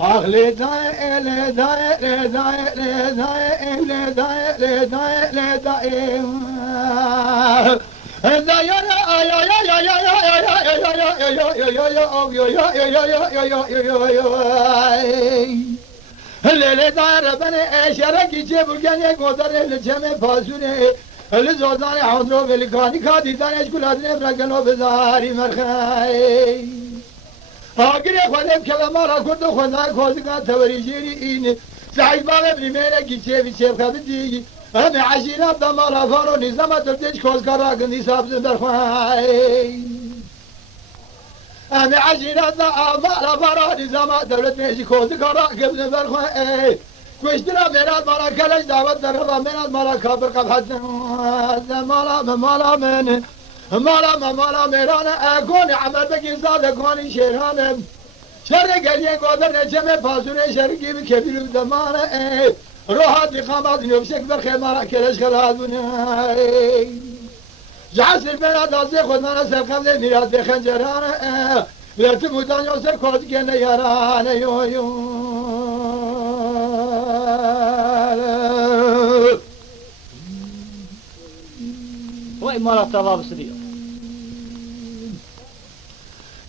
أغلي داي لي داي لي داي لي داي لي داي لي داي لي داي اللي دار بني شركي جيبوا كان يقدر اللي جمع فازوني اللي زوزاني حضروا بالكاني كادي دانش كل هذا برجلوا بزاري مرخاي آگری خودم کلمارا کرد و خدا کوزگان توریجی این سعی باغ بریمه گیچه بیچه خبردی همه عشیرت دمارا فارو نظام تردیش کوزگارا گندی سابز برخوای همه عشیرت دمارا فارو نظام تردیش کوزگارا گندی برخوای کشتنا میراد مارا کلش دعوت در روا میراد مارا کابر قبحت مالا من مالا میرانه اگون عمل بگی زاد اگونی شیرانه شر گلیه گودر نجمه پاسونه شرکی بی کبیر دمانه روحات اقامات نفسك برخي مارا كلاش خلادونه جعسر بنا دازي خدنا سر قبل ميراد بخنجرانه لرتمودان يوسر كود كنا يارانه يو يو وای مارا تواب سریع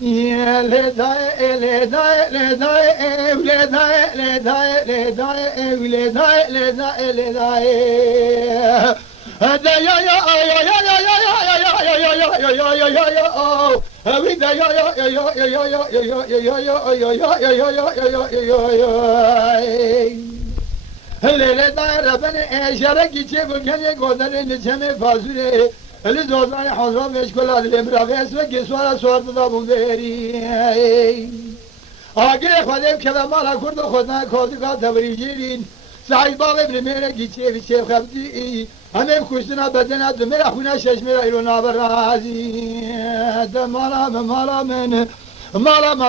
يا لداي لداي لداي لداي لداي لداي لداي لداي لداي هذا يا يا يا يا يا يا يا يا يا يا يا يا يا يا هذا يا يا يا يا يا يا يا يا يا يا هل داي ربنا شركي جيبوا كان يقولون نجمع فازوري اللي زوجان حضروا مشكلة الإمراء اسمه كسوارة صورت دابو بيري آگری خودم کلام مالا کرد و خودنا کودگا توریجیرین سعی باغ ابن میره گیچه بیچه خبدی همه کشتنا بدنا دمیر خونه شش میره ایرونا برازی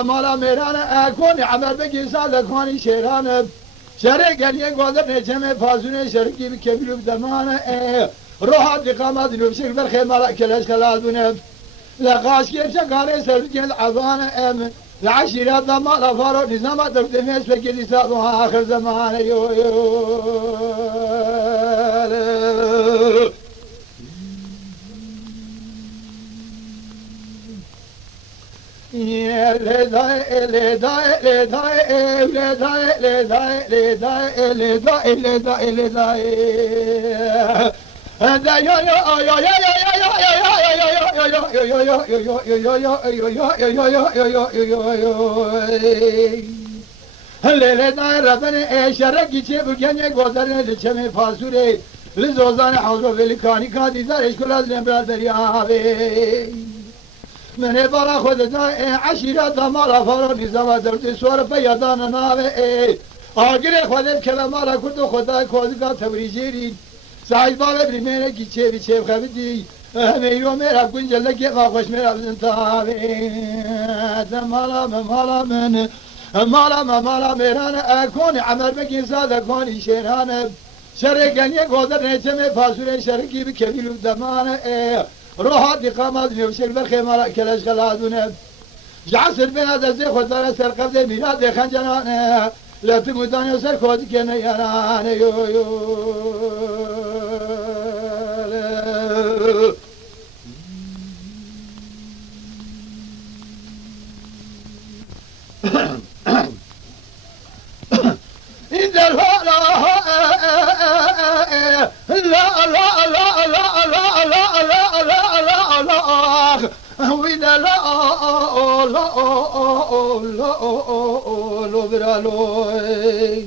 مالا میران اکون عمر بگی سال کانی شیران شرق گلیه گودر نجمه فازونه شرقی بی کبیرو بدمانه روحات اقامات نفسك برخي مالا كلاش خلادونه لقاش كيف شكاري سرقين عظانه ام العشيرات مالا فارو نظامات تردميش بكي لسابها آخر زمان يو هذا يا يا يا يا هل داير ربنا شرقي جيبوا كان يقدر نجمع فازوري لزوزان حضروا بالكاني كادي دارش كل هذا برادريابي من برا خود عشيرات مالا فارو نظام درد سوار بيادان ناوي آگری خودم کلام مالا کرد و خدا کوزگا توریجیرین سعی باغ بریمه گیچه بیچه خبردی همه ایرو میرا کنجه لگه خوش میرا بزنتاوی مالا میران اکون عمر بگین زاد اکونی شیران شرقنیه گودر نجمه فاسوره شرقی بی کبیلو دمانه روحات اقامات نفسك برخي مالا كلاش خلادونه جعسر بنا دزي خدنا سر قبل ميلاد خنجرانه لا تموتان يوسر كود كنا يارانه يو يو إذا لا لا لا لا لا وإذا لا برالوي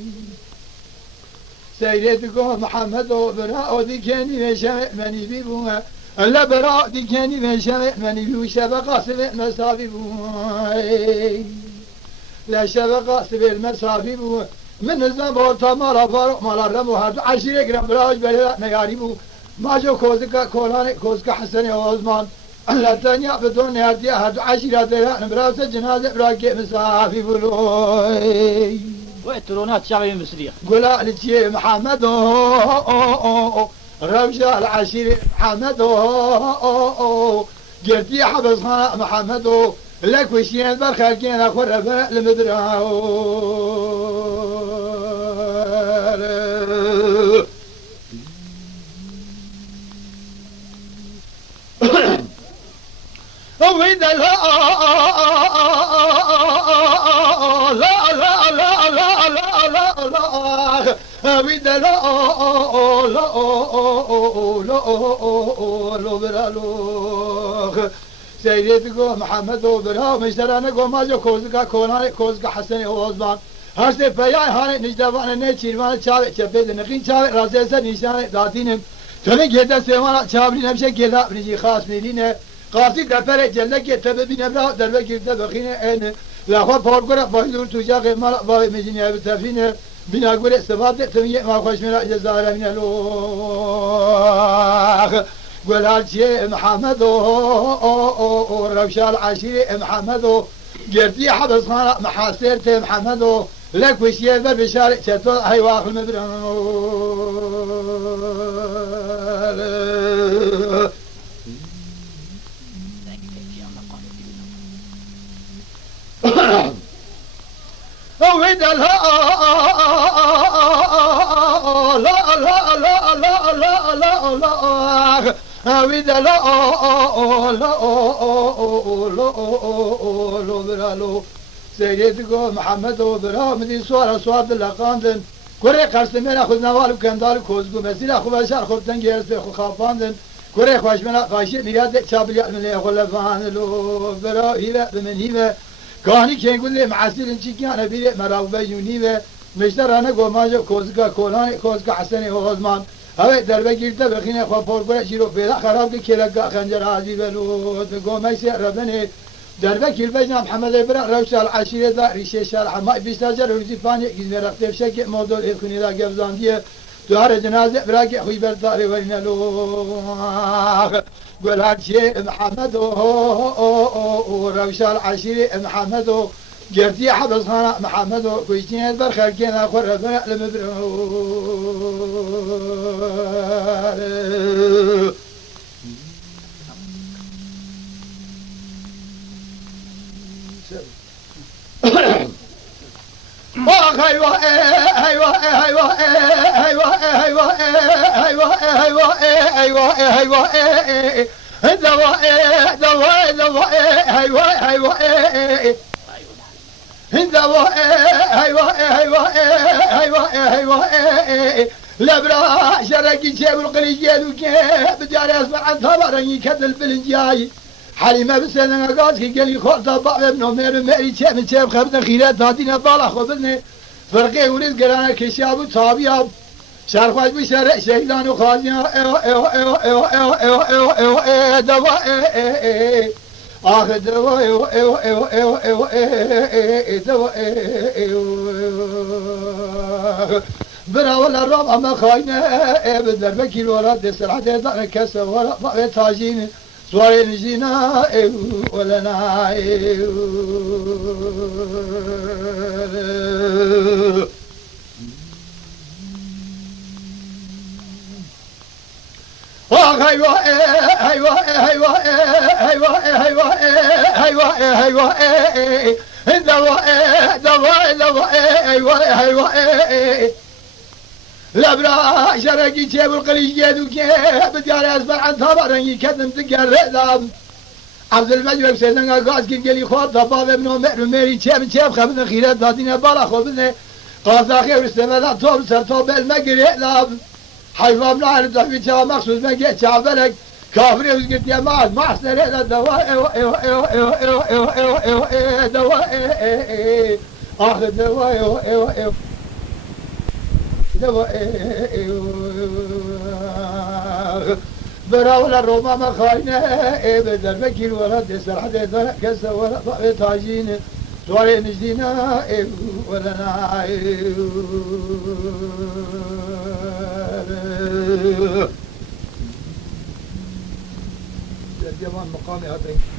سيدكم محمد وبراء دي كاني مشامع مني بيبوها لا براء دي كاني مشامع مني بيبوها شبقة سبع مسافي بوها لا شبقة سبع المسافي بوها من نظام بورتا مالا فاروق مالا رمو هردو عشيرة گرم براج بلد نياري بو ما جو كوزكا كولاني كوزكا حسني وعثمان لا تانيا بدون هردي هردو عشيرة ديران براسة جنازة براكي مسافي بلوي واترونات شعبي مصرية قولا لتشي محمد رمشة العشيرة محمد قلتي حبس خانا محمد لك وشين برخالكين أخور رفا المدراو وإذا لا لا لا لا لا لا لا لا وإذا لا لا لا برالوخ سيدتكو محمد وبرا مشترانكو ماجو كوزكا كونان كوزكا حسن وعثمان هرسي فياي هاني نجدوان نيچيرمان چاوي چپيد نقين چاوي رازيسا نيشان داتينم توني گيدا سيوانا چاوي نمشه گيدا بنجي خاص ميلينه قاصد دفر جلك تبي نبلا دربه كيرته بخينه ان لاخو پورگورا بايدور توجا قيمال باي مجينه بتفينه بنا گوره سبات تميه ما خوش منا جزاير من لو قول هالشي محمد روشال عشيري محمد جرتي حبس خان محاسرته محمد لك وشي بشارع شتو هي واخل مبرم وإذا لا لا لا لا لا لا لا لا وإذا لا لا لا لا سيدتكو محمد وبرا مدي سوار سوار اللقاندن كوري قرسمين خذ نوال وكندال كوزقو مسيلا خو بشار خبتن جيرس خو خافاندن كوري خوش منا قاشي مياد شابليات من يقول فانلو برا هيبه بمن هيبه كاني كي يقول لي معسير نشيكي انا بيري مراوبه يونيبه مشترانه قوماجو كوزقا كولاني كوزقا حسني وغزمان هاي دربه گیرته بخینه خواه پرگوره شیرو پیدا خراب که کلگا خنجر عزی بلود گومه سی ربنه دربه کل بجنا محمد برا روش العشیره دا ریشه شرح ما بیستاجر روزی فانی گزمه رخته بشک موضوع الکنی دا گفزاندیه تو هر جنازه برا که خوی برداری ورینه لوخ قول هرچی محمد و روش العشیره محمد و جرتي حبس خانة محمد وكويتين برخل كينا خور بنا المبرور ايوه ايوه ايوه ايوه ايوه ايوه ايوه ايوه ايوه دواء دواء دواء ايوه ايوه هندوا ايوه ايوه ايوه ايوه لبرا شرقي شيب القريجيل وكيف بدي اسمع عن ثمرني كدل بالنجاي حليمه بسنه غازكي قال لي خرطه بعض ابن عمر ماري شيب من شيب خبز خيرات هاتينا طالع خبزني فرقي ورز قرانا كشاب وصابياب شرخواج بشرق شيلان وخازيان ايوه ايوه ايوه ايوه ايوه ايوه ايوه ايوه دواء آخر دواء ايوه ايوه ايوه ايوه ايوه دواء ايوه برا ولا الرابع ما خاينه بدر بكيل ولا دسرعه دار كسر ولا بقى تاجين سواري نجينا ولا ناي ايوه ايوه ايوه ايوه ايوه ايوه ايوه دواء دواء دواء ايوه ايوه لبرا شرقي شيب القليجيد وكيف بدي اسمع عن ثمرني كدم تقرب عبد المجيد سيدنا قاس كيف قال لي خاطر بابا ابن عمر ميري شيب خبز خيرات داتينا بالا خبزنا قاس اخي واستمد توب سرتوب المقرب حيوان نعرف ده في شيء مخصوص ما جت شعبلك كافري وقلت يا معد ما احسن هذا دواء دواء اخذ دواء دواء براول الروما ما خاينه بدل بكيل ولا دسر حدا ذا كسر ولا تاجين سواري نجدينا ولا ناي الجمال مقامي هذا